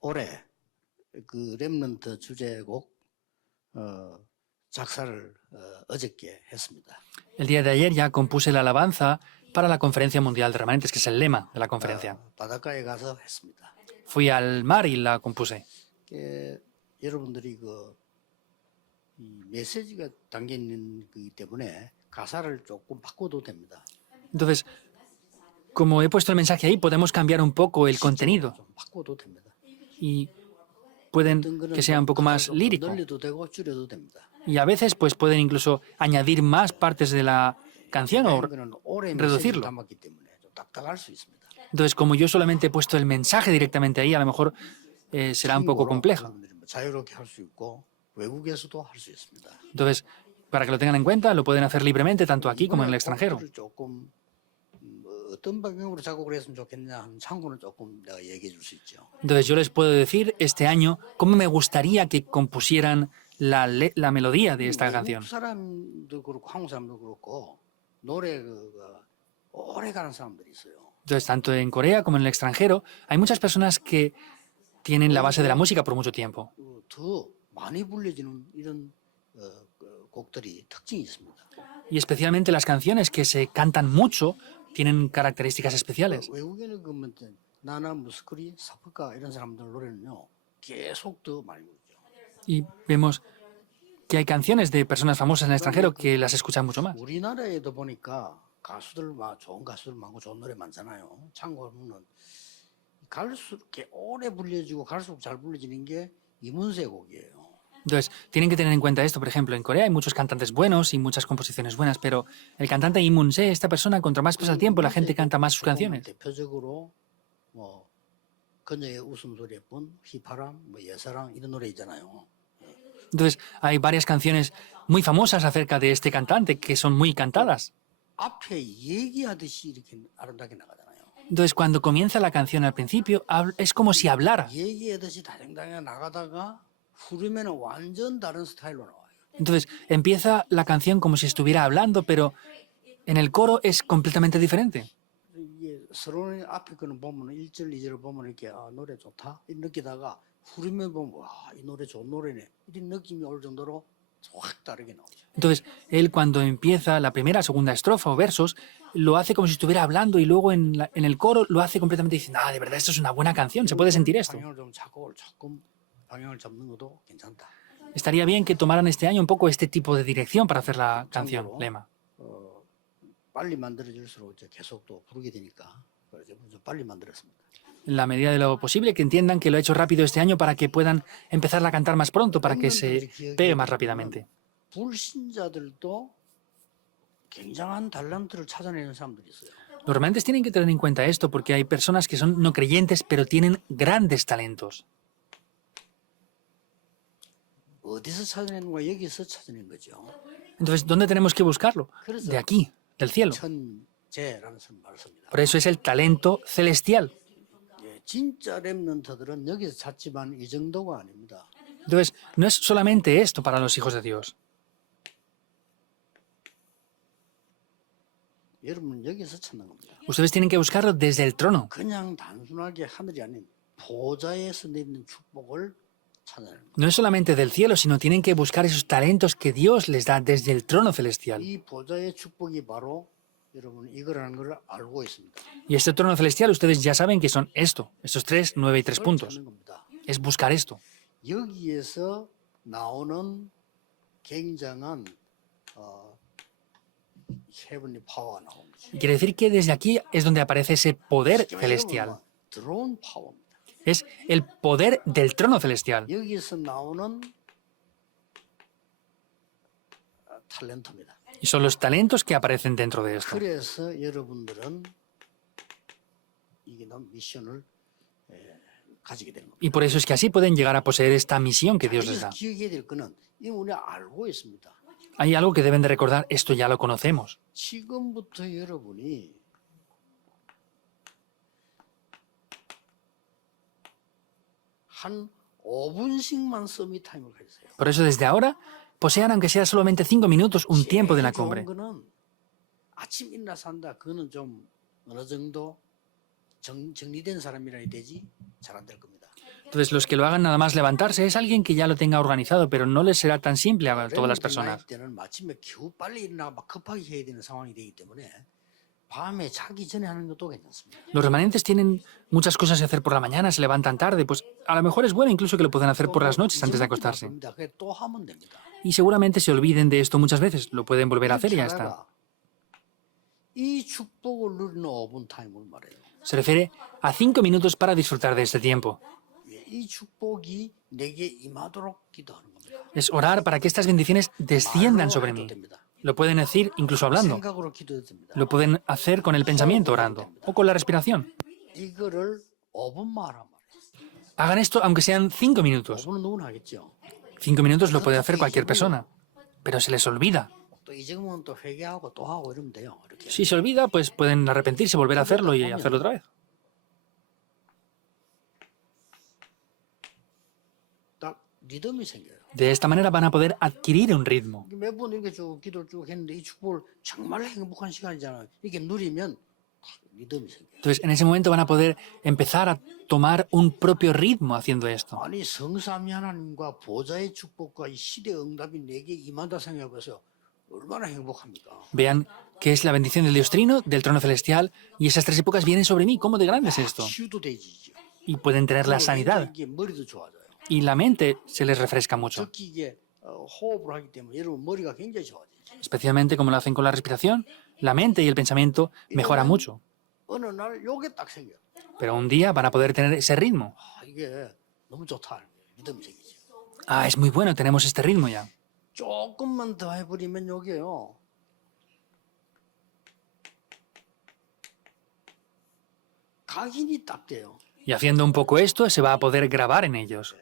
올해 그 렘넌트 주제곡 작사를 어저께 했습니다. El día de ayer ya compuse la alabanza para la Conferencia Mundial de Remanentes, que es el lema de la conferencia. 바닷가에 가서 했습니다. Fui al mar y la compuse. 여러분들이 이 메시지가 담겨 있는 거기 때문에 가사를 조금 바꿔도 됩니다. Entonces, como he puesto el mensaje ahí, podemos cambiar un poco el contenido 좀 바꿔도 됩니다. y pueden que sea un poco más lírico. 늘려도 되고 줄여도 됩니다. Y a veces pues pueden incluso añadir más partes de la canción o 그는 오래 메시지를 reducirlo. 담았기 때문에 좀 딱딱할 수 있습니다. Entonces, como yo solamente he puesto el mensaje directamente ahí, a lo mejor será un poco complejo. 여러분들이 자유롭게 할 수 있고 외국에서도 할 수 있습니다. Entonces, para que lo tengan en cuenta, lo pueden hacer libremente tanto aquí como en el extranjero. 조금 어떤 방향으로 작곡을 했으면 좋겠냐 하는 참고는 조금 내가 얘기해 줄 수 있죠. Entonces, yo les puedo decir este año cómo me gustaría que compusieran la melodía de esta canción. 외국 사람도 그렇고 한국 사람도 그렇고 노래가 오래 가는 사람들이 있어요. Entonces, tanto en Corea como en el extranjero, hay muchas personas que tienen la base de la música por mucho tiempo. 더 많이 불려지는 이런 곡들이 특징이 있습니다. Y especialmente las canciones que se cantan mucho tienen características especiales. 외국에는 그러면 나나 무스크리 사프카 이런 사람들 노래는요 계속 더 많이 부르죠. Y vemos que hay canciones de personas famosas en el extranjero que las escuchan mucho más. 우리나라에도 보니까 가수들 좋은 가수들 많고 좋은 노래 많잖아요. 참고하면은 갈수록 이렇게 오래 불려지고 갈수록 잘 불려지는 게 이문세 곡이에요. Entonces, tienen que tener en cuenta esto. Por ejemplo, en Corea hay muchos cantantes buenos y muchas composiciones buenas, pero el cantante Lee Mun-se, esta persona, contra más pasa el tiempo, la gente canta más sus canciones. 대표적으로 뭐 그녀의 웃음소리뿐, 휘파람, 뭐 예사랑 이런 노래 있잖아요. Entonces, hay varias canciones muy famosas acerca de este cantante que son muy cantadas. 앞에 얘기하듯이 이렇게 아름답게 나가잖아요. Entonces, cuando comienza la canción al principio, es como si hablara. 얘기하듯이 다정다정하게 나가다가 부르면은 완전 다른 스타일로 나와요. Entonces, empieza la canción como si estuviera hablando, pero en el coro es completamente diferente. 이게 서론의 앞에 거는 보면 1절, 2절을 보면 이렇게 노래 좋다 이렇게 느끼다가 부르면 보면 와, 이 노래 좋은 노래네 이런 느낌이 올 정도로 확 다르게 나오죠. Entonces, él cuando empieza la primera, segunda estrofa o versos, lo hace como si estuviera hablando y luego en el coro lo hace completamente diciendo, de verdad, esto es una buena canción, se puede sentir esto. 방향을 좀 작곡을 조금 방향을 잡는 것도 괜찮다. Estaría bien que tomaran este año un poco este tipo de dirección para hacer la canción, lema. 빨리 만들어질수록 이제 계속 또 부르게 되니까 그래서 좀 빨리 만들었습니다. En la medida de lo posible, que entiendan que lo he hecho rápido este año para que puedan empezar a cantar más pronto, para que se pegue más rápidamente. 불신자들도 굉장한 달란트를 찾아내는 사람들이 있어요. Los remanentes tienen que tener en cuenta esto porque hay personas que son no creyentes pero tienen grandes talentos. 어디서 찾아내는 거야? 여기서 찾아낸 거죠. Entonces, ¿dónde tenemos que buscarlo? De aquí, del cielo. 천재라는 말씀입니다. Por eso es el talento celestial. 진짜 렘넌트들은 여기서 찾지만 이 정도가 아닙니다. Entonces, no es solamente esto para los hijos de Dios. 여러분은 여기서 찾는 겁니다. Ustedes tienen que buscarlo desde el trono. 그냥 단순하게 하늘이 아닌 보좌에서 내리는 축복을 찾아내는 겁니다. No es solamente del cielo, sino tienen que buscar esos talentos que Dios les da desde el trono celestial. 이 보좌의 축복이 바로 여러분 이거라는 걸 알고 있습니다. Y este trono celestial, ustedes ya saben que son esto, estos 3, 9 y 3 puntos. Es buscar esto. 여기에서 나오는 굉장한 heavenly power가 나옵니다. Y quiere decir que desde aquí es donde aparece ese poder celestial. 들어온 파워입니다. Es el poder del trono celestial. 여기서 나오는 탤런트입니다. Y son los talentos que aparecen dentro de esto. 그래서 여러분들은 이게 미션을 가지게 되는 겁니다. Y por eso es que así pueden llegar a poseer esta misión que Dios les da. 기억해야 될 거는 이거 우리가 알고 있습니다. Hay algo que deben de recordar, esto ya lo conocemos. 지금부터 여러분이 한 5분씩만 서밋 타임을 가지세요. Por eso desde ahora, posean aunque sea solamente 5 minutos un tiempo de la cumbre. 거는 아침 일어나서 한다. 그거는 좀 어느 정도 정리된 사람이라 해야 되지 잘 안 될 겁니다. Entonces, los que lo hagan nada más levantarse es alguien que ya lo tenga organizado, pero no les será tan simple a todas las personas. 때는 마침에 겨우 빨리 일어나 막 급하게 해야 되는 상황이 되기 때문에 밤에 자기 전에 하는 것도 괜찮습니다. Los remanentes tienen muchas cosas que hacer por la mañana, se levantan tarde, pues a lo mejor es bueno incluso que lo puedan hacer por las noches antes de acostarse. 그게 또 하면 됩니다. Y seguramente se olviden de esto muchas veces, lo pueden volver a hacer y ya está. 하나가 이 축복을 누리는 5분 타임을 말해요. Se refiere a 5 minutos para disfrutar de este tiempo. 이 축복이 내게 임하도록 기도하는 겁니다. Es orar para que estas bendiciones desciendan sobre mí. Lo pueden decir incluso hablando. 생각으로 기도해도 됩니다. Lo pueden hacer con el pensamiento orando o con la respiración. 이거를 5분만 하란 말이에요. Hagan esto aunque sean 5 minutos. 5분은 누구나 하겠죠. 5 minutos lo puede hacer cualquier persona. Pero se les olvida. 또 잊으면 또 회개하고 또 하고 이러면 돼요. 이렇게. Si se olvida, pues pueden arrepentirse, volver a hacerlo y hacerlo otra vez. 딱 리듬이 생겨요. De esta manera van a poder adquirir un ritmo. 매번 이렇게 쭉 기도를 쭉 했는데 이 축복을 정말 행복한 시간이잖아요. 이렇게 누리면 딱 리듬이 생겨요. Entonces, en ese momento van a poder empezar a tomar un propio ritmo haciendo esto. 아니 성삼위 하나님과 보좌의 축복과 이 시대 응답이 내게 임한다 생각해보세요. 얼마나 행복합니까? Vean qué es la bendición del Dios Trino, del trono celestial, y esas 3 épocas vienen sobre mí. ¿Cómo de grande es esto? 치유도 되지죠. Y pueden tener la sanidad. 이게 머리도 좋아져요. Y la mente se les refresca mucho. 특히 이게 호흡을 하기 때문에 여러분 머리가 굉장히 좋아지죠. Especialmente como lo hacen con la respiración, la mente y el pensamiento mejoran mucho. 어느 날 요게 딱 생겨요. Pero un día van a poder tener ese ritmo. 아, 이게 너무 좋다. 믿음이 생기죠. Ah, es muy bueno, tenemos este ritmo ya. 조금만 더 해버리면 요게요. 각인이 딱 돼요. Y haciendo un poco esto, se va a poder grabar en ellos.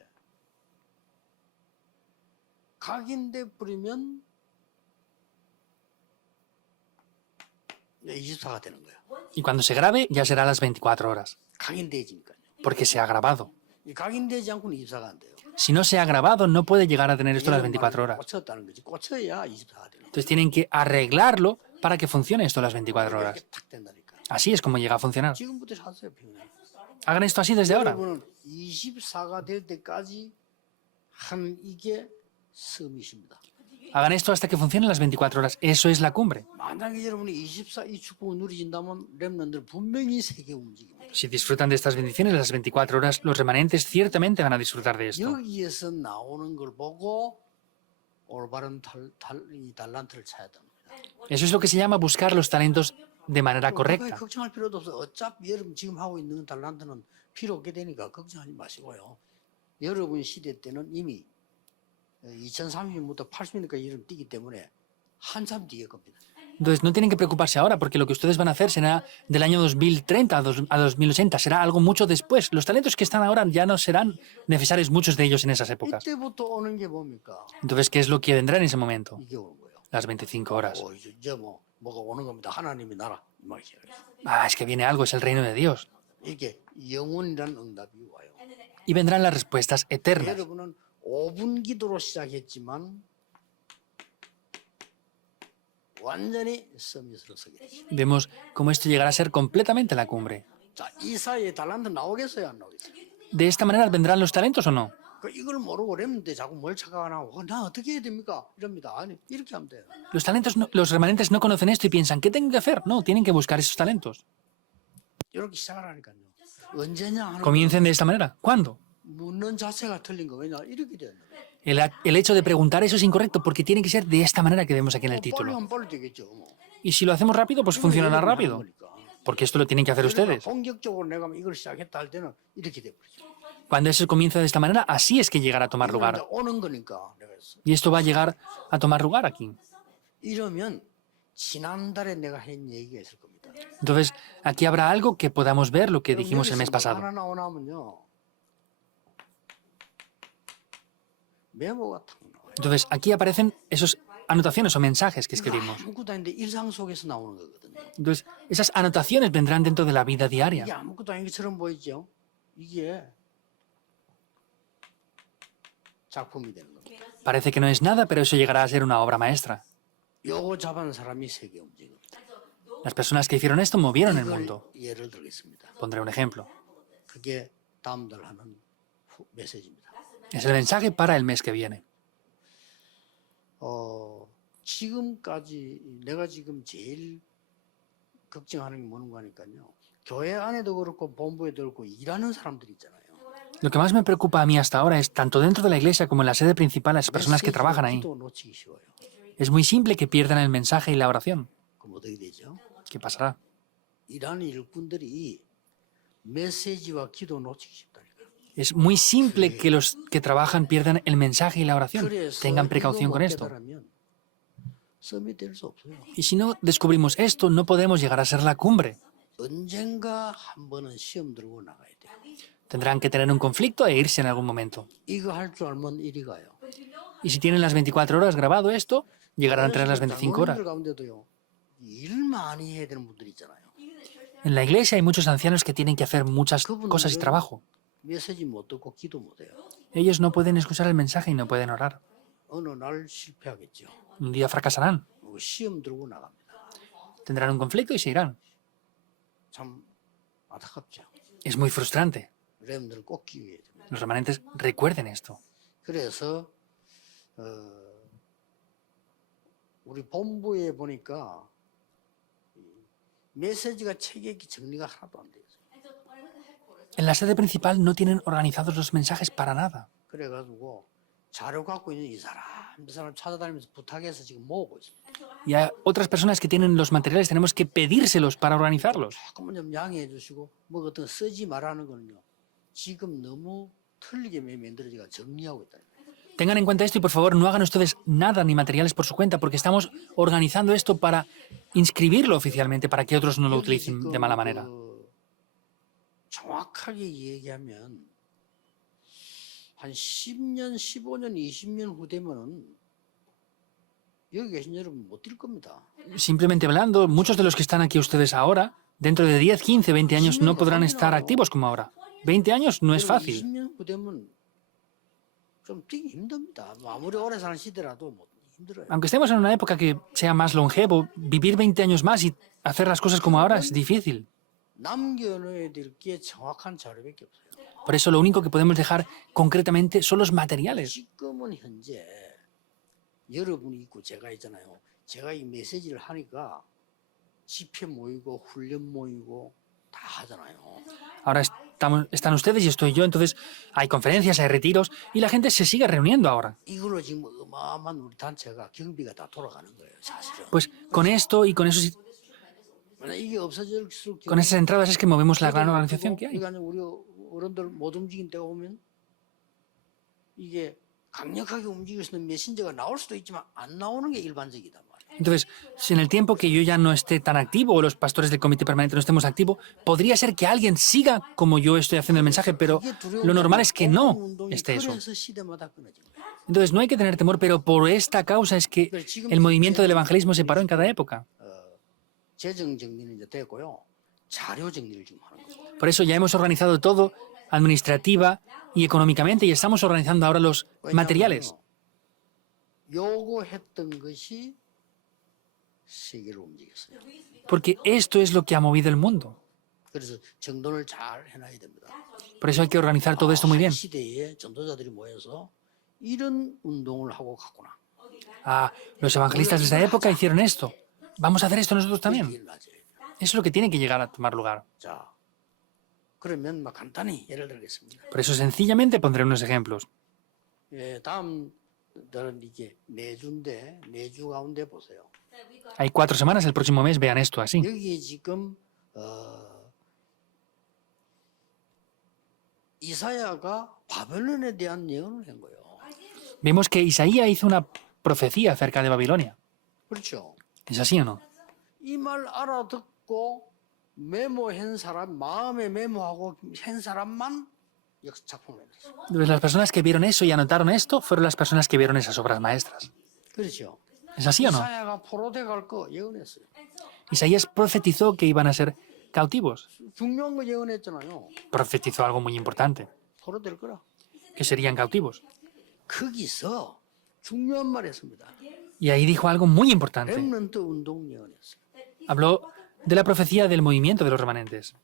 각인돼 버리면 24가 되는 거예요. Y cuando se grabe, ya será a las 24 horas. 각인돼지니까요. Porque se ha grabado. 이 각인되지 않고는 24가 안 돼요. Si no se ha grabado, no puede llegar a tener esto a las 24 horas. 꽂혔다는 거지. 꽂혀야 24가 되는 거예요. Entonces tienen que arreglarlo para que funcione esto a las 24 horas. 이렇게 딱 된다니까. Así es como llega a funcionar. 지금부터 하세요, 평생. Hagan esto así desde ahora. 여러분은 24가 될 때까지 한 이게 섬이십니다. Hagan esto hasta que funcione las 24 horas. Eso es la cumbre. 만약에 여러분이 24 이 축복을 누리신다면 렘넌들 분명히 세계 움직입니다. Si disfrutan de estas bendiciones las 24 horas, los remanentes ciertamente van a disfrutar de esto. 여기에서 나오는 걸 보고 올바른 이 달란트를 찾아야 됩니다. Eso es lo que se llama buscar los talentos de manera correcta. 걱정할 필요도 없어요. 어차피 여러분 지금 하고 있는 달란트는 필요 없게 되니까 걱정하지 마시고요. 여러분 시대 때는 이미 2030년부터 80년까지 이름 뛰기 때문에 한참 뒤에 겁니다. Entonces no tienen que preocuparse ahora porque lo que ustedes van a hacer será del año 2030 a 2080, será algo mucho después. Los talentos que están ahora ya no serán necesarios muchos de ellos en esas épocas. 이때부터 오는 게 뭡니까? Entonces, ¿qué es lo que vendrá en ese momento? 이게 오는 거예요. Las 25 horas. 이제 뭐가 오는 겁니다. 하나님이 나라 이 말이에요. Ah, es que viene algo, es el reino de Dios. 이게 영원이란 응답이 와요. Y vendrán las respuestas eternas. 여러분은 5분 기도로 시작했지만 완전히 서밋으로 서게 됐어요. Vemos cómo esto llegará a ser completamente la cumbre. 자, 이 사이에 달란트 나오겠어요, 안 나오겠어요? ¿De esta manera vendrán los talentos o no? 이걸 모르고 렘는데 자꾸 뭘 착각하나? 나 어떻게 해야 됩니까? 이럽니다. 아니 이렇게 하면 돼요. Los talentos, los remanentes no conocen esto y piensan, ¿qué tengo que hacer? No, tienen que buscar esos talentos. 이렇게 시작을 하니까요. 언제냐 하는 Comiencen de esta manera. ¿Cuándo? 묻는 자세가 틀린 거 왜냐? 이렇게 돼요. El hecho de preguntar eso es incorrecto porque tiene que ser de esta manera que vemos aquí en el 빨리 título. 하면 빨리 되겠죠. 뭐. Y si lo hacemos rápido, pues funcionará rápido. Porque esto lo tienen que hacer ustedes. 본격적으로 내가 이걸 시작했다 할 때는 이렇게 돼 버리죠. Cuando eso comienza de esta manera, así es que llegará a tomar lugar. 오는 거니까 내가 했어. Y esto va a llegar a tomar lugar aquí. 이러면 지난달에 내가 한 얘기가 있을 겁니다. Entonces, aquí habrá algo que podamos ver lo que dijimos el mes pasado. 하나 나오냐면요. 메모가 탁 나와요. Entonces, aquí aparecen esas anotaciones o mensajes que escribimos. 아무것도 아닌데 일상 속에서 나오는 거거든요. Entonces, esas anotaciones vendrán dentro de la vida 이게 diaria. 아무것도 아닌 것처럼 보이죠? 이게 작품이 되는 겁니다. Parece que no es nada, pero eso llegará a ser una obra maestra. 요거 잡은 사람이 세계 움직입니다. Las personas que hicieron esto movieron el 이걸 mundo. 예를 들겠습니다. Pondré un ejemplo. 그게 다음 달 하는 메시지입니다. Es el mensaje para el mes que viene. 지금까지 내가 지금 제일 걱정하는 게 뭔가 하니까요. 교회 안에도 그렇고 본부에도 그렇고 일하는 사람들이 있잖아요. Lo que más me preocupa a mí hasta ahora es, tanto dentro de la iglesia como en la sede principal, las personas que 메시지와 trabajan ahí. 기도 놓치기 쉬워요. Es muy simple que pierdan el mensaje y la oración. 그럼 어떻게 되죠? ¿Qué pasará? 일하는 일꾼들이 메시지와 기도 놓치기 쉽다니까. Es muy simple que los que trabajan pierdan el mensaje y la oración. 그래서 Tengan 이거 precaución 못 con esto. 깨달으면 썸이 될 수 없어요. Y si no descubrimos esto, no podemos llegar a ser la cumbre. 언젠가 한 번은 시험 들고 나가야 돼요. Tendrán que tener un conflicto e irse en algún momento. 이거 할 줄 알면 이리 가요. Y si tienen las 24 horas grabado esto, llegarán a tener las 25 horas. 장로님들 가운데도요. 일 많이 해야 되는 분들 있잖아요. En la iglesia hay muchos ancianos que tienen que hacer muchas cosas y trabajo. 메시지 못 듣고 기도 못 해요. Ellos no pueden escuchar el mensaje y no pueden orar. 어느 날 실패하겠죠. Un día fracasarán. 시험 들고 나갑니다. Tendrán un conflicto y se irán. 참 안타깝죠. Es muy frustrante. 여러분들 꼭 기억해야 됩니다. Los remanentes recuerden esto. 그래서 우리 본부에 보니까 이 메시지가 체계기 정리가 하나도 안 돼요. En la sede principal no tienen organizados los mensajes para nada. 그래가지고 자료 갖고 있는 이 사람 찾아다니면서 부탁해서 지금 모으고 있습니다. Y a otras personas que tienen los materiales tenemos que pedírselos para organizarlos. 조금만 좀 양해해 주시고 뭐 어떤 쓰지 말라는 거는요. 지금 너무 틀리게 만들어지가 정리하고 있다. Tengan en cuenta esto y por favor no hagan ustedes nada ni materiales por su cuenta porque estamos organizando esto para inscribirlo oficialmente para que otros no lo utilicen de mala manera. 정확하게 얘기하면 한 10년, 15년, 20년 후 되면은 여기 계신 여러분 못 뛸 겁니다. Simplemente hablando, muchos de los que están aquí ustedes ahora, dentro de 10, 15, 20 años no podrán estar activos como ahora. 20 años no es fácil. 20년 후 되면 좀 뛰기 힘듭니다. 아무리 오래 사는 시대라도 힘들어요. Aunque estemos en una época que sea más longevo, vivir 20 años más y hacer las cosas como ahora es difícil. 남겨놓아야 될 게 정확한 자료밖에 없어요. Por eso lo único que podemos dejar concretamente son los materiales. 지금은 현재 여러분이 있고 제가 있잖아요. 제가 이 메시지를 하니까 집회 모이고 훈련 모이고 다 하잖아요. Ahora están ustedes y estoy yo, entonces hay conferencias, hay retiros y la gente se sigue reuniendo ahora. 이걸로 지금 어마어마한 우리 단체가 경비가 다 돌아가는 거예요, 사실은. Pues con esto y 이게 없어질수록 con esas entradas es que movemos la gran organización que hay. 그러니까 우리 어른들 못 움직인 때가 오면 이게 강력하게 움직일 수 있는 메신저가 나올 수도 있지만 안 나오는 게 일반적이단 말이에요. Entonces, si en el tiempo que yo ya no esté tan activo o los pastores del comité permanente no estemos activos, podría ser que alguien siga como yo estoy haciendo el mensaje, pero lo normal es que no esté eso. 그래서 시대마다 끊어진 거예요. Entonces, no hay que tener temor, pero por esta causa es que el movimiento del evangelismo se paró en cada época. 재정 정리는 이제 됐고요. 자료 정리를 지금 하는 거죠. Por eso ya hemos organizado todo administrativa y económicamente y estamos organizando ahora los materiales. 요구했던 것이 세계를 움직였어요. Porque esto es lo que ha movido el mundo. 그래서 정돈을 잘 해놔야 됩니다. Por eso hay que organizar todo esto muy bien. 시대에 전도자들이 모여서 이런 운동을 하고 갔구나. Ah, los evangelistas de esa época hicieron esto. Vamos a hacer esto nosotros también. 이게 맞아요. Eso es lo que tiene que llegar a tomar lugar. 자, 그러면 막 간단히 예를 들겠습니다. Por eso sencillamente pondré unos ejemplos. 예, 다음 들은 이게 내주인데 내주 가운데 보세요. Hay 4 semanas, el próximo mes vean esto así. 여기에 지금 이사야가 바벨론에 대한 예언을 한 거예요. Vemos que Isaías hizo una profecía acerca de Babilonia. 그렇죠. ¿Es así o no? 이 말 알아듣고 메모한 사람, 마음에 메모하고 한 사람만 작품을 냈어요. Pues las personas que vieron eso y anotaron esto fueron las personas que vieron esas obras maestras. 그렇죠. ¿Es así o no? 이사야가 포로돼 갈 거 예언했어요. Isaías profetizó que iban a ser cautivos. 중요한 거 예언했잖아요. Profetizó algo muy importante, 포로될 거라. que serían cautivos. 거기서 중요한 말 했습니다. Y ahí dijo algo muy importante. 렘넌트 운동 예언했어요. Habló de la profecía del movimiento de los remanentes.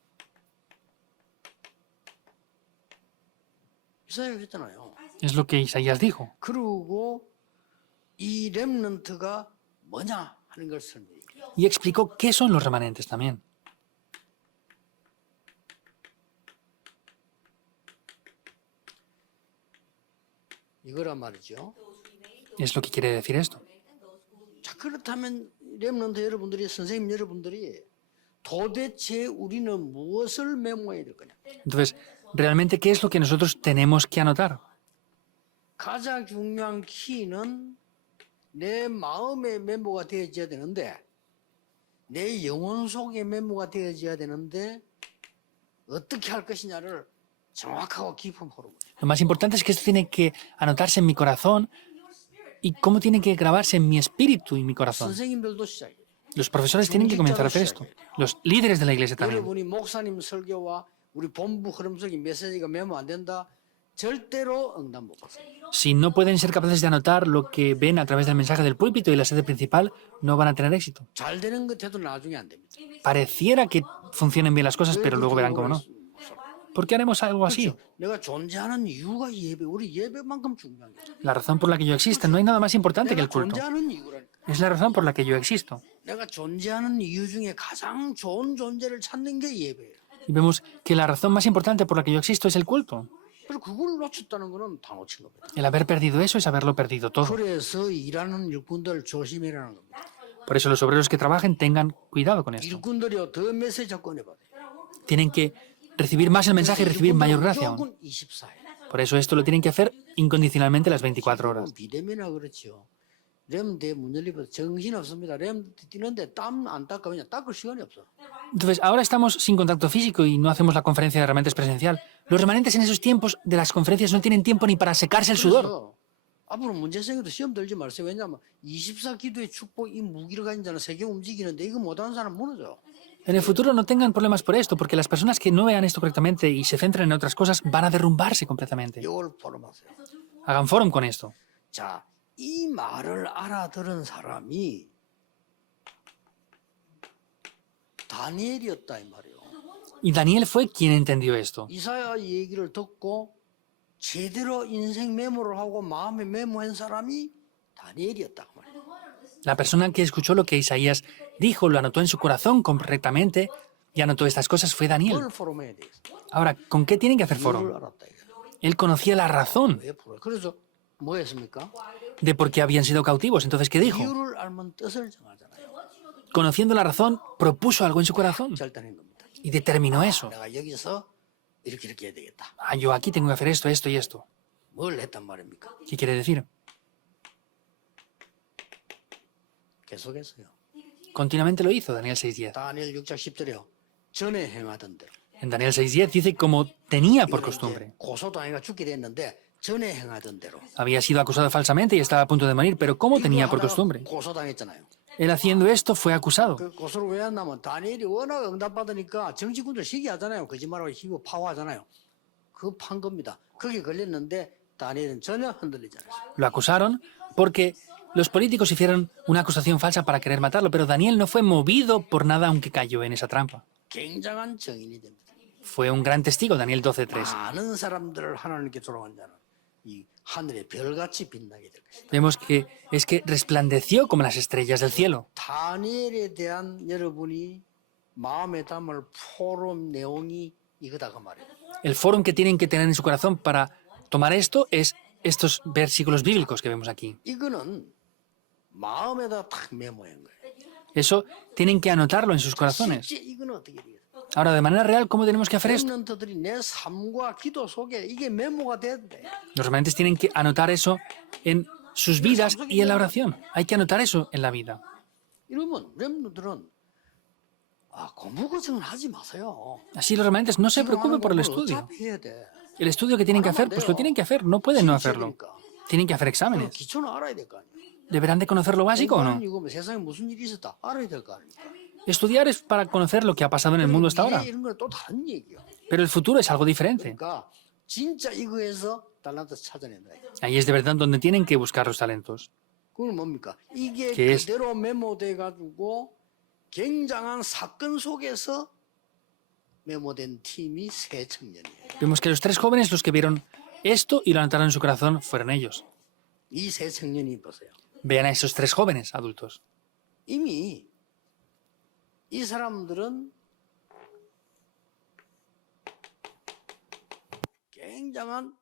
이사야가 했잖아요. Es lo que Isaías dijo. 그리고 이 렘넌트가 뭐냐 하는 걸 설명해요. Y explicó qué son los remanentes también. 이거란 말이죠. Es lo que quiere decir esto. 자, 그렇다면 렘넌트 여러분들이, 선생님 여러분들이 도대체 우리는 무엇을 메모해야 될 거냐? Entonces, realmente, ¿qué es lo que nosotros tenemos que anotar? 가장 중요한 키는 내 마음의 메모가 되어져야 되는데, 내 영혼 속의 메모가 되어져야 되는데, 어떻게 할 것이냐를 정확하고 깊은 포럼을. Lo más importante es que esto tiene que anotarse en mi corazón y cómo tiene que grabarse en mi espíritu y mi corazón. 선생님들도 시작해요. Los profesores tienen que comenzar a hacer esto. Los líderes de la iglesia también. 여러분이 목사님 설교와 우리 본부 흐름 속의 메시지가 메모 안 된다, 절대로 응답 못 받습니다. Si no pueden ser capaces de anotar lo que ven a través del mensaje del púlpito y la sede principal, no van a tener éxito. 잘 되는 것 해도 나중에 안 됩니다. Pareciera que funcionen bien las cosas, pero luego verán cómo no. ¿Por qué haremos algo así? 그렇죠. 내가 존재하는 이유가 예배, 우리 예배만큼 중요한 거예요. La razón por la que yo existo, no hay nada más importante que 내가 el culto. 존재하는 이유라니까. Es la razón por la que yo existo. 내가 존재하는 이유 중에 가장 좋은 존재를 찾는 게 예배예요. Y vemos que la razón más importante por la que yo existo es el culto. 그리고 그걸 놓쳤다는 거는 다 놓친 겁니다. El haber perdido eso es haberlo perdido todo. 그래서 일하는 일꾼들 조심해라는 겁니다. Por eso los obreros que trabajen tengan cuidado con esto. 일꾼들이요, 더 메시지 꺼내봐야 돼요. Tienen que recibir más el mensaje y recibir mayor gracia aún. 무조건 24일. Por eso esto lo tienen que hacer incondicionalmente las 24 horas. 비대면이나 그렇죠. 렘대 문 열리면 정신 없습니다. 렘 뛰는데 땀 안 닦아 그냥 닦을 시간이 없어. Entonces, ahora estamos sin contacto físico y no hacemos la conferencia de remanentes presencial. Los remanentes en esos tiempos de las conferencias no tienen tiempo ni para secarse el sudor. 그래서 앞으로 문제 생겨도 시험 들지 마세요. 왜냐하면 24기도의 축복 이 무기를 가진 자는 세계 움직이는데 이거 못하는 사람 무너져. En el futuro no tengan problemas por esto, porque las personas que no vean esto correctamente y se centren en otras cosas van a derrumbarse completamente. 이걸 포럼하세요. Hagan forum con esto. 자, 이 말을 알아들은 사람이 다니엘이었다 이 말이에요. Y Daniel fue quien entendió esto. 이사야 얘기를 듣고 제대로 인생 메모를 하고 마음에 메모한 사람이 다니엘이었다 그 말이에요. La persona que escuchó lo que Isaías dijo, lo anotó en su corazón correctamente y anotó estas cosas fue Daniel. 그걸 포럼해야 되겠어. Ahora, ¿con qué tienen que hacer 이유를 forum? 알았다 이거. Él conocía la razón 왜 포럼? 그래서 뭐 했습니까? de por qué habían sido cautivos. Entonces, ¿qué dijo? 이유를 알면 뜻을 정하잖아요. Conociendo la razón, propuso algo en su corazón 결단한 겁니다. y determinó eso. 내가 여기서 이렇게 해야 되겠다. Ah, yo aquí tengo que hacer esto, esto y esto. 뭘 했단 말입니까? ¿Qué quiere decir? 계속했어요. Continuamente lo hizo, Daniel 6.10. 다니엘 6장 10절에요. 전에 행하던 대로. En Daniel 6.10 dice como tenía por 이거는 costumbre. 이제 고소당해가 죽게 됐는데 전에 행하던 대로. Había sido acusado falsamente y estaba a punto de morir, pero como tenía por costumbre. 고소당했잖아요. Él haciendo esto fue acusado. 그 고소를 왜 했냐면 다니엘이 워낙 응답받으니까 정치군들 시기하잖아요. 거짓말하고 시기고 파워하잖아요. 그 판 겁니다. 거기 걸렸는데 다니엘은 전혀 흔들리지 않았어요. Lo acusaron porque los políticos hicieron una acusación falsa para querer matarlo, pero Daniel no fue movido por nada aunque cayó en esa trampa. 굉장한 정인이 됩니다. Fue un gran testigo, Daniel 12.3. 많은 사람들을 하나님께 돌아간 자는 이 하늘의 별같이 빛나게 될 것이다. Vemos que es que resplandeció como las estrellas del cielo. 다니엘에 대한 여러분이 마음에 담을 포럼 내용이 이거다 그 말이에요. El fórum que tienen que tener en su corazón para tomar esto es estos versículos bíblicos que vemos aquí. 이거는 마음에다 탁 메모한 거예요. Eso tienen que anotarlo en sus corazones. 실제 이거는 어떻게 되겠어요? Ahora, de manera real, ¿cómo tenemos que hacer esto? 렘넌트들이 내 삶과 기도 속에 이게 메모가 돼야 돼. Los remanentes tienen que anotar eso en sus vidas y en la oración. Hay que anotar eso en la vida. 이러면 렘넌트들은 공부 걱정은 하지 마세요. Así los remanentes no se preocupen por el estudio. 어차피 해야 돼. El estudio que tienen que hacer, pues lo tienen que hacer. No pueden no hacerlo. Tienen que hacer 그럼 exámenes. 기초는 알아야 될 거 아니에요. ¿Deberán de conocer lo básico o no? 이거 뭐 세상에 무슨 일이 있었다 알아야 될 거 아닙니까? Estudiar es para conocer lo que ha pasado en el mundo hasta ahora. 이런 건 또 다른 얘기예요. Pero el futuro es algo diferente. 그러니까 진짜 이거에서 달란트 찾아낸다. Ahí es de verdad donde tienen que buscar los talentos. 그건 뭡니까? 이게 que es- 그대로 메모돼 가지고 굉장한 사건 속에서 메모된 팀이 세 청년이에요. Vemos que los tres jóvenes, los que vieron esto y lo anotaron en su corazón fueron ellos. 이 세 청년이 보세요. Vean a esos tres jóvenes adultos. 이미 이 사람들은 굉장한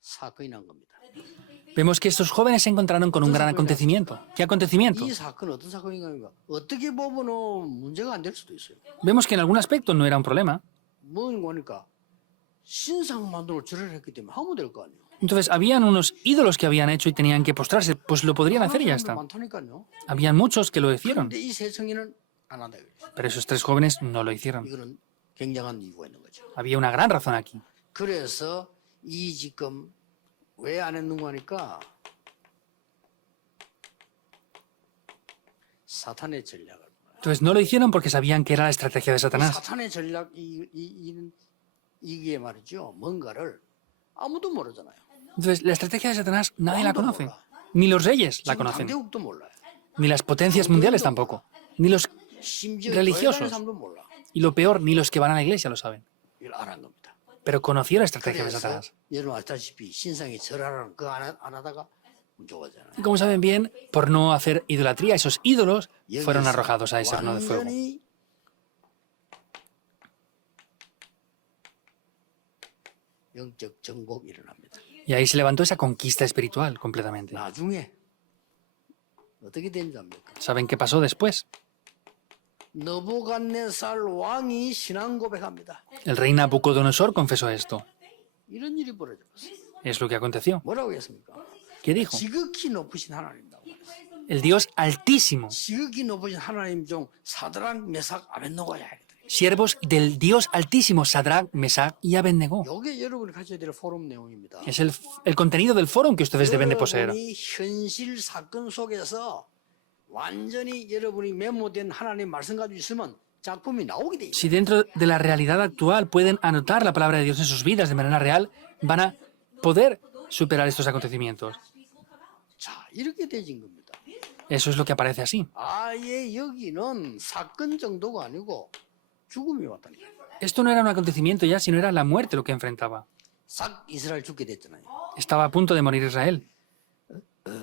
사건이 난 겁니다. Vemos que estos jóvenes se encontraron con un gran acontecimiento. ¿Qué acontecimiento? 이 사건은 어떤 사건인가? 어떻게 보면은 문제가 안 될 수도 있어요. Vemos que en algún aspecto no era un problema. 뭐니까 신상 만들어 절을 했기 때문에 하면 될 거 아니에요. Entonces, habían unos ídolos que habían hecho y tenían que postrarse. Pues lo podrían hacer y ya está. 많다니까요. Habían muchos que lo hicieron, 그런데 이 세 청년은 안 한다 이거죠. pero esos tres jóvenes no lo hicieron. 이거는 굉장한 이유가 있는 거죠. Había una gran razón aquí. 그래서 이 지금 왜 안 했는가 하니까 사탄의 전략을. Entonces, no lo hicieron porque sabían que era la estrategia de 이 Satanás. 사탄의 전략 이게 말이죠. 뭔가를 아무도 모르잖아요. Entonces, la estrategia de Satanás nadie la conoce. Ni los reyes la 지금 conocen. 강대국도 몰라요. Ni las potencias mundiales tampoco. Ni los... 심지어 religiosos. 교회 가는 사람도 몰라. Y lo peor, ni los que van a la iglesia lo saben. 이걸 알아낸 겁니다. Pero conoció la estrategia de 그래서 Satanás. 여러분 아시다시피 신상이 절하라는 그거 안 하다가 문제가 되잖아요. Y como saben bien, por no hacer idolatría, esos ídolos fueron arrojados a ese horno de fuego. 완전히 영적 정복이 일어납니다. Y ahí se levantó esa conquista espiritual completamente. 나중에 어떻게 된지 압니까? ¿Saben qué pasó después? 느부갓네살 왕이 신앙 고백합니다. El rey Nabucodonosor confesó esto. 이런 일이 벌어졌어요. Es lo que aconteció. 뭐라고 했습니까? ¿Qué dijo? 지극히 높으신 하나님이라고. El Dios Altísimo, 지극히 높으신 하나님 중 사드락, 메삭, 아벤노고야. siervos del Dios Altísimo, Sadrach, Mesach y Abednego. 이게 여러분이 가져야 될 포럼 내용입니다. Es el contenido del foro que ustedes deben de poseer. 여러분이 현실 사건 속에서 완전히 여러분이 메모된 하나님 말씀 가지고 있으면 작품이 나오게 돼 있어요. Si dentro de la realidad actual pueden anotar la palabra de Dios en sus vidas de manera real, van a poder superar estos acontecimientos. 자, 이렇게 되진 겁니다. Eso es lo que aparece así. 아예 여기는 사건 정도가 아니고 죽음이 왔다니까. Esto no era un acontecimiento ya, sino era la muerte lo que enfrentaba. 싹 이스라엘 죽게 됐잖아요. Estaba a punto de morir Israel.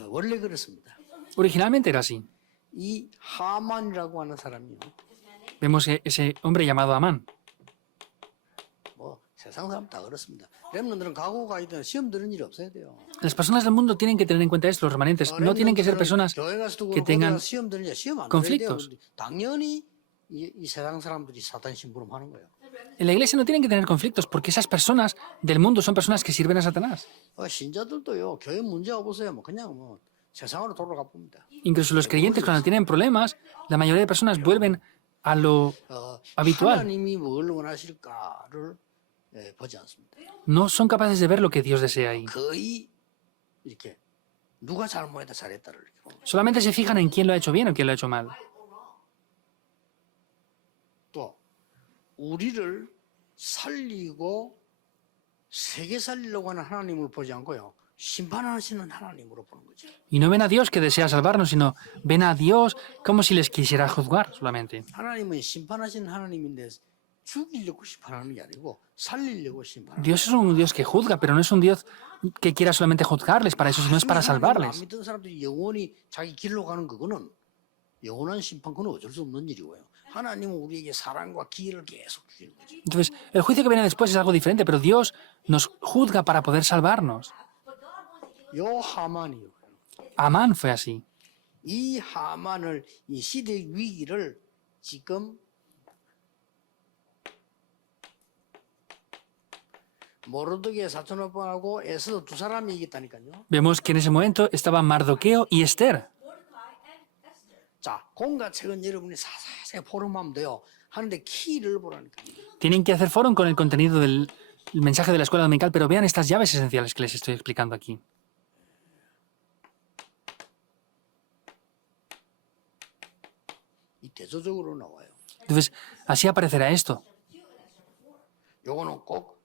원래 그렇습니다. Originalmente era así. 이 하만이라고 하는 사람이요. Vemos que ese hombre llamado Amán. 뭐 세상 사람 다 그렇습니다. 렘넌들은 가고가 있든 시험 드는 일이 없어야 돼요. Las personas del mundo tienen que tener en cuenta esto, los remanentes. No tienen que ser personas 교회 가서도 que 그렇고 tengan 어디 시험 드는 일 시험 안 conflictos. 들어야 돼요. 당연히 이 세상 사람들이 사탄 심부름하는 거예요. En la iglesia no tienen que tener conflictos porque esas personas del mundo son personas que sirven a Satanás. 신자들도요. 교회 문제 없으세요. 뭐 그냥 뭐 세상으로 돌아가 봅니다. Incluso los creyentes cuando tienen problemas, la mayoría de personas vuelven a lo habitual. 하나님이 뭘 원하실까를 보지 않습니다. No son capaces de ver lo que Dios desea ahí. 거의 이렇게 누가 잘못했다 잘했다를 이렇게 봅니다. Solamente se fijan en quién lo ha hecho bien o quién lo ha hecho mal. 또 우리를 살리고 세계 살리려고 하는 하나님을 보지 않고요. 심판하시는 하나님으로 보는 거죠. Y no ven a Dios que desea salvarnos, sino ven a Dios como si les quisiera juzgar solamente. 하나님은 심판하시는 하나님인데 죽이려고 심판하는 게 아니고 살리려고 심판하는 Dios es un Dios que juzga, pero no es un Dios que quiera solamente juzgarles para eso, sino es para 안 salvarles. 믿던 사람들이 영원히 자기 길로 가는 그거는 영원한 심판 그건 어쩔 수 없는 일이고요. 하나님은 우리에게 사랑과 기회를 계속 주시는 거죠. Entonces, el juicio que viene después es algo diferente, pero Dios nos juzga para poder salvarnos. 요 하만이요. Amán fue así. 이 하만을 이 시대 위기를 지금 모르드게 사촌오빠하고 에스더 두 사람이 이겼다니까요. Vemos que en ese momento estaban Mardoqueo y Esther. 자, 공과 책은 여러분이 사사세 포럼하면 돼요. 하는데 키를 보라니까. Tienen que hacer foro con el contenido del mensaje de la escuela dominical, pero vean estas llaves esenciales que les estoy explicando aquí. 이 대조적으로 나와요. Entonces, así aparecerá esto. 요거는 꼭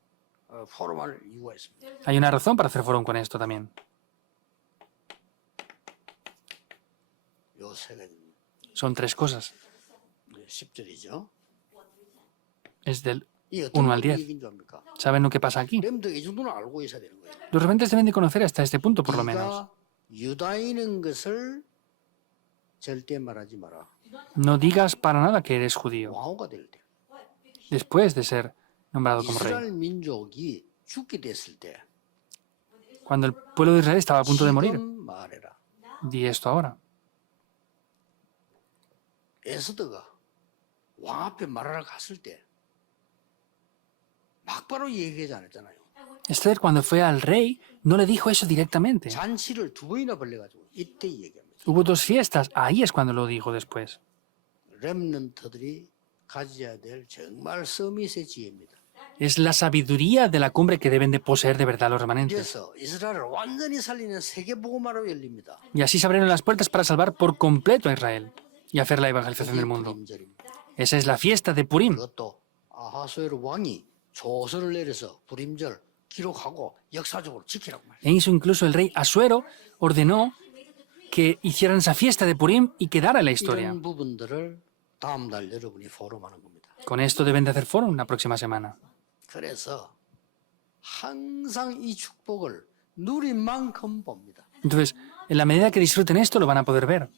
포럼할 이유가 있습니다. Hay una razón para hacer foro con esto también. 요 세 가지. Son tres cosas. 10절이죠. Es del 이 어떤 1 al 10. 얘기인 줄 압니까? ¿Saben lo que pasa aquí? 렘도 이 정도는 알고 있어야 되는 거예요. Los rebeldes deben de conocer hasta este punto, por lo menos. 네가 유다인인 것을 절대 말하지 마라. No digas para nada que eres judío, 왕후가 될 때. después de ser nombrado como rey. 이스라엘 민족이 죽게 됐을 때 Cuando el pueblo de Israel estaba a punto de morir, 지금 말해라. di esto ahora. 에스더가 왕 앞에 말하러 갔을 때 막바로 얘기하지 않았잖아요. Esther, cuando fue al rey, no le dijo eso directamente. 잔치를 2번이나 벌려가지고 이때 얘기합니다. Hubo 2 fiestas, ahí es cuando lo dijo después. 렘넌트들이 가져야 될 정말 서밋의 지혜입니다. Es la sabiduría de la cumbre que deben de poseer de verdad los remanentes. 그래서 이스라엘을 완전히 살리는 세계복음화로 열립니다. Y así se abrieron las puertas para salvar por completo a Israel y hacer la evangelización 그게 del mundo. 불임절입니다. Esa es la fiesta de Purim. 그것도 아하수에르 왕이 조서를 내려서 불임절 기록하고 역사적으로 지키라고 말해요. E hizo incluso el rey Asuero ordenó que hicieran esa fiesta de Purim y quedara en la historia. 이런 부분들을 다음 달 여러분이 포럼하는 겁니다. Con esto deben de hacer foro la próxima semana. 그래서 항상 이 축복을 누린 만큼 봅니다. Entonces, en la medida que disfruten esto, lo van a poder ver.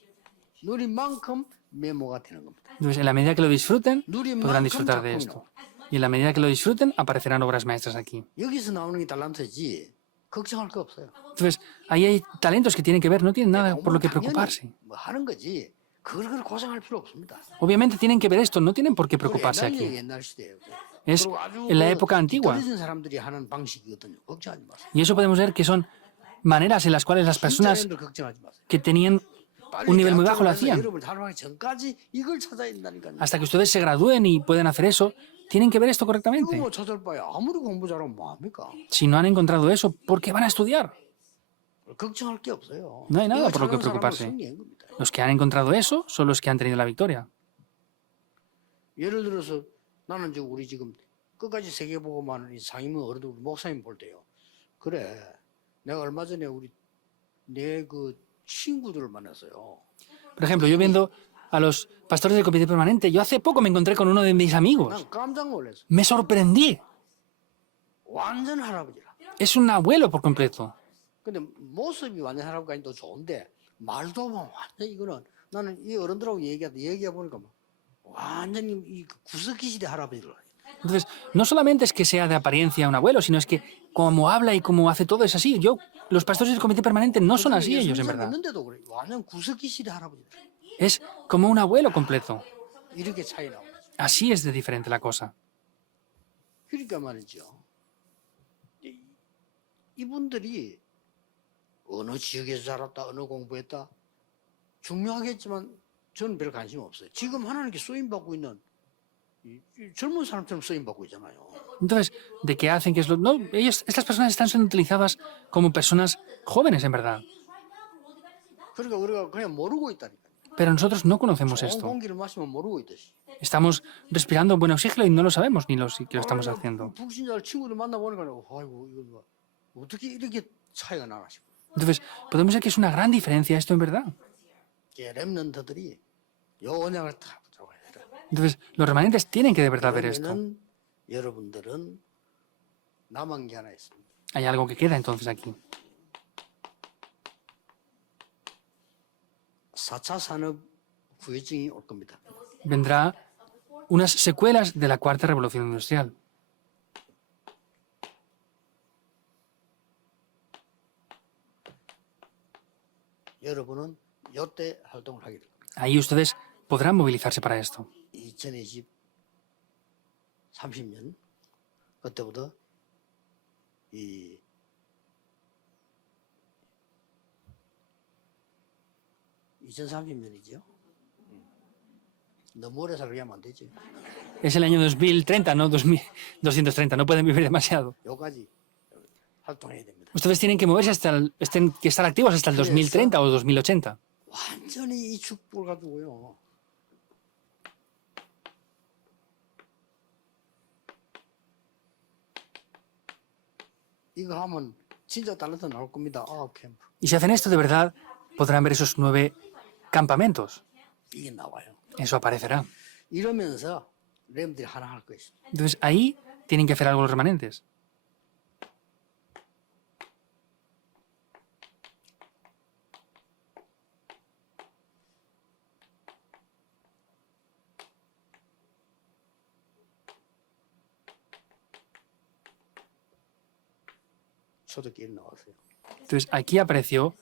누린 만큼 메모가 되는 겁니다. Entonces, en la medida que lo disfruten, 누린 podrán 만큼 disfrutar de 작품이 esto. 나옵니다. Y en la medida que lo disfruten, aparecerán obras maestras aquí. 여기서 나오는 게 달란트지 걱정할 거 없어요. Entonces, ahí hay talentos que tienen que ver, no tienen nada por lo que 당연히 preocuparse. 뭐 하는 거지. 그걸 고생할 필요 없습니다. Obviamente tienen que ver esto, no tienen por qué 그거 preocuparse 옛날 aquí. 얘기, 옛날 시대예요. Es 그리고 아주 en la época antigua. 떨어진 사람들이 하는 방식이거든요. 걱정하지 마세요. Y eso podemos ver que son maneras en las cuales las personas 진짜 걱정하지 마세요. que tenían 빨리 un nivel muy bajo lo 대학교를 가서 hacían. 여러분을 닮아가기 전까지 이걸 찾아야 된다니까요. Hasta que ustedes se gradúen y puedan hacer eso, tienen que ver esto 이거 correctamente. 뭐 찾을 바에 아무리 공부 잘하면 뭐합니까? Si no han encontrado eso, ¿por qué van a estudiar? 걱정할 게 없어요. No hay nada 이거 por lo que 찾는 사람은 preocuparse. 승리한 겁니다. Los que han encontrado eso son los que han tenido la victoria. 예를 들어서 나는 지금 우리 지금 끝까지 세계보고만 이 상임은 어른들 목사님 볼 때요. 그래, 내가 얼마 전에 우리 내 그 친구들을 만났어요. Por ejemplo, yo viendo a los pastores del comité permanente, yo hace poco me encontré con uno de mis amigos. 난 깜짝 놀랐어. Me sorprendí. 완전 할아버지라. Es un abuelo por completo. 근데 모습이 완전 할아버지도 좋은데 말도 보면 완전 이거는 나는 이 어른들하고 얘기해 보니까 뭐 완전히 이 구석기 시대 할아버지를. Entonces, no solamente es que sea de apariencia un abuelo, sino es que como habla y como hace todo es así. Los pastores del comité permanente no son así ellos, en verdad. 있는데도 그래. 완전 구석기 시대 할아버지들. Es como un abuelo completo. 이렇게 차이 나오죠. Así es de diferente la cosa. 그러니까 말이죠. 이분들이 어느 지역에서 자랐다, 어느 공부했다 중요하겠지만 저는 별 관심 없어요. 지금 하나님께 쓰임 받고 있는 이 젊은 사람처럼 쓰임 받고 있잖아요. Entonces, ¿de qué hacen? ¿Qué es lo...? No, estas personas están siendo utilizadas como personas jóvenes, en verdad. 그러니까 우리가 그냥 모르고 있다니까. Pero nosotros no conocemos 좋은 esto. 공기를 마시면 모르고 있듯이. Estamos respirando buen oxígeno y no lo sabemos ni que lo estamos haciendo. 불신자 친구들 만나 보니까 아이고 이거 뭐 어떻게 이렇게 차이가 나나 싶어. Entonces, podemos ver que es una gran diferencia esto en verdad. 렘넌트들이 요 언약을 다 붙잡아야 돼. Entonces, los remanentes tienen que de verdad ver esto. 그러면은 여러분들은 남은 게 하나 있습니다. Hay algo que queda entonces aquí. 4차 산업 후유증이 올 겁니다. Vendrá unas secuelas de la cuarta revolución industrial. 여러분은 요때 활동을 하게 됩니다. Ahí ustedes podrán movilizarse para esto. 30년 그때부터 이 2030년이죠. 너무 오래 살게 하면 안 되지. Es el año 2030, no 2230. No pueden vivir demasiado. 요까지 활동해야 됩니다. Ustedes tienen que moverse tienen que estar activos hasta el 2030 o 2080. 완전히 이 축복을 가지고요. 이거 하면 진짜 달란트 나올 겁니다. 캠프. Y si hacen esto de verdad, podrán ver esos 9 campamentos. 이게 나와요. Eso aparecerá. 이러면서 렘들이 하나 할 것입니다. Entonces ahí tienen que hacer algo los remanentes. 초대교회 나왔어요. Entonces aquí apareció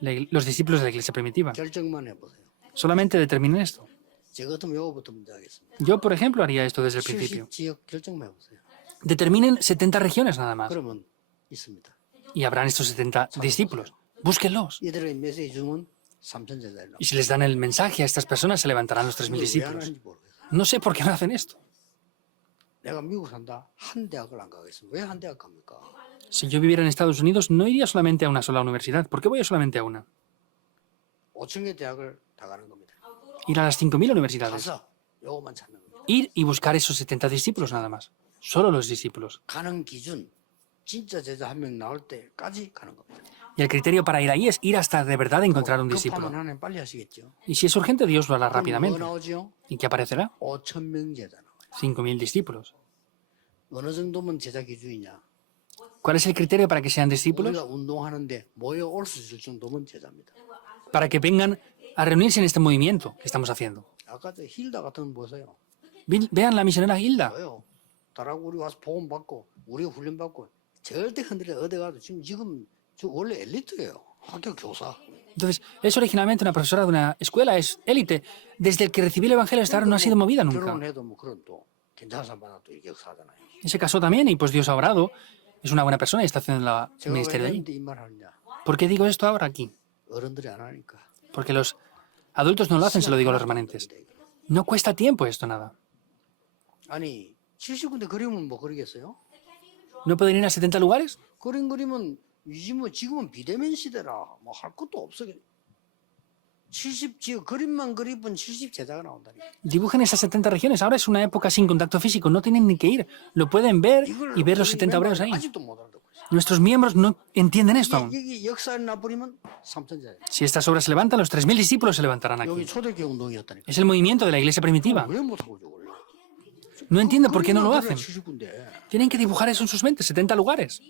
los discípulos de la iglesia primitiva. 결정만 해보세요. Solamente determinen esto. 저 같으면 요거부터 먼저 하겠습니다. Yo, por ejemplo, haría esto desde el principio. 70지역 결정만 해보세요. Determinen 70 regiones nada más. 그러면 있습니다. Y habrán estos 70 discípulos. Búsquenlos. 이들에게 메시지 주면 3,000제자를 Y si les dan el mensaje a estas personas, se levantarán los 3.000 왜 discípulos. 하는지 모르겠어요. No sé por qué no hacen esto. 내가 미국 산다. 한 대학을 안 가겠습니다. 왜 한 대학 갑니까? Si yo viviera en Estados Unidos, no iría solamente a una sola universidad. ¿Por qué voy solamente a una? 5층의 대학을 다 가는 겁니다. Ir a las 5.000 universidades. 가서 요거만 찾는 겁니다. Ir y buscar esos 70 discípulos nada más. Solo los discípulos. 가는 기준 진짜 제자 한 명 나올 때까지 가는 겁니다. Y el criterio para ir ahí es ir hasta de verdad encontrar un 급하면 discípulo. 하나님 빨리 하시겠죠. Y si es urgente, Dios lo hará 그럼 뭐 rápidamente. 나오죠? ¿Y qué aparecerá? 5,000명 제자 나와요. 5.000 discípulos. 어느 정도면 제자 기준이냐? ¿Cuál es el criterio para que sean discípulos? 우리가 운동하는데 모여 올 수 있을 정도면 제자입니다. Para que vengan a reunirse en este movimiento que estamos haciendo. 아까 저 힐다 같은 거 보세요. Vean la misionera Hilda. 저요. 다라고 우리 와서 보험 받고 우리가 훈련 받고 절대 흔들려 어디 가도 지금 저 원래 엘리트예요. 학교 교사. Entonces, es originalmente una profesora de una escuela, es élite. Desde el que recibió el Evangelio hasta ahora no ha sido movida nunca. 결혼해도 뭐 그런 또 괜찮은 사람 만나 또 이렇게 역사하잖아요. Se casó también y pues Dios ha obrado. Es una buena persona y está haciendo el 제가 왜 ministerio allí. 이 말 하느냐? ¿Por qué digo esto ahora aquí? 어른들이 안 하니까. Porque los adultos no lo hacen, se lo digo a los remanentes. No cuesta tiempo esto nada. 아니 70군데 그리면 뭐 그러겠어요? ¿No pueden ir a 70 lugares? 그리면 이제 뭐 지금은 비대면 시대라 뭐 할 것도 없어. 70지역 그림만 그리면 70 제자가 나온다니까. Dibujen esas 70 regiones. Ahora es una época sin contacto físico. No tienen ni que ir. Lo pueden ver y ver los 70 obreros ahí. 아직도 못 알아듣고 있어. Nuestros miembros no entienden esto aún. 여기 역사를 나버리면 3,000제자. Si estas obras se levantan, los 3.000 discípulos se levantarán 여기 aquí. 초대교회 운동이었다니까. Es el movimiento de la iglesia primitiva. 왜 못하고 저걸? No entiendo por qué no lo hacen. 70군데. Tienen que dibujar eso en sus mentes, 70 lugares.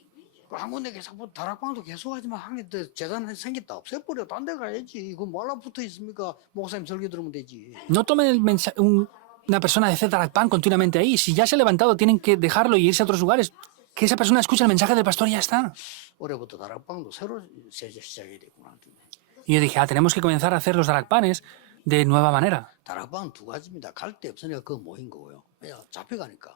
한 군데 계속 뭐 다락방도 계속 하지만 한개 재단 생겼다 없애버려. 딴 데 가야지. 이거 뭐라 붙어 있습니까? 목사님 설교 들으면 되지. No tomen una persona de Zedarakpan continuamente ahí. Si ya se ha levantado, tienen que dejarlo y irse a otros lugares. Que esa persona escuche el mensaje del pastor y ya está. 올해부터 다락방도 새로 시작해야 되구나. Y yo dije, tenemos que comenzar a hacer los Darakpanes de nueva manera. 다락방은 두 가지입니다. 갈 데 없으니까 그거 모인 거고요. 야, 잡혀가니까.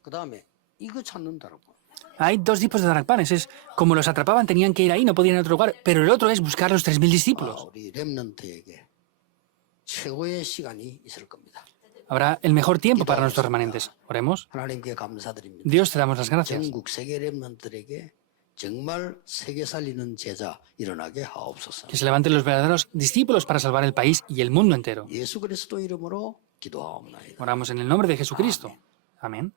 그 다음에 이거 찾는 다락방. Hay dos tipos de Darakpanes. Es como los atrapaban, tenían que ir ahí, no podían ir a otro lugar. Pero el otro es buscar los 3.000 discípulos. 우리 렘넌트에게 최고의 시간이 있을 겁니다. Habrá el mejor tiempo para nuestros remanentes. Oremos. 하나님께 감사드립니다. Dios, te damos las gracias. 전국 세계 렘넌트에게 정말 세계 살리는 제자 일어나게 하옵소서. Que se levanten los verdaderos discípulos para salvar el país y el mundo entero. 예수 그리스도 이름으로 기도하옵나이다. Oramos en el nombre de Jesucristo. Amén.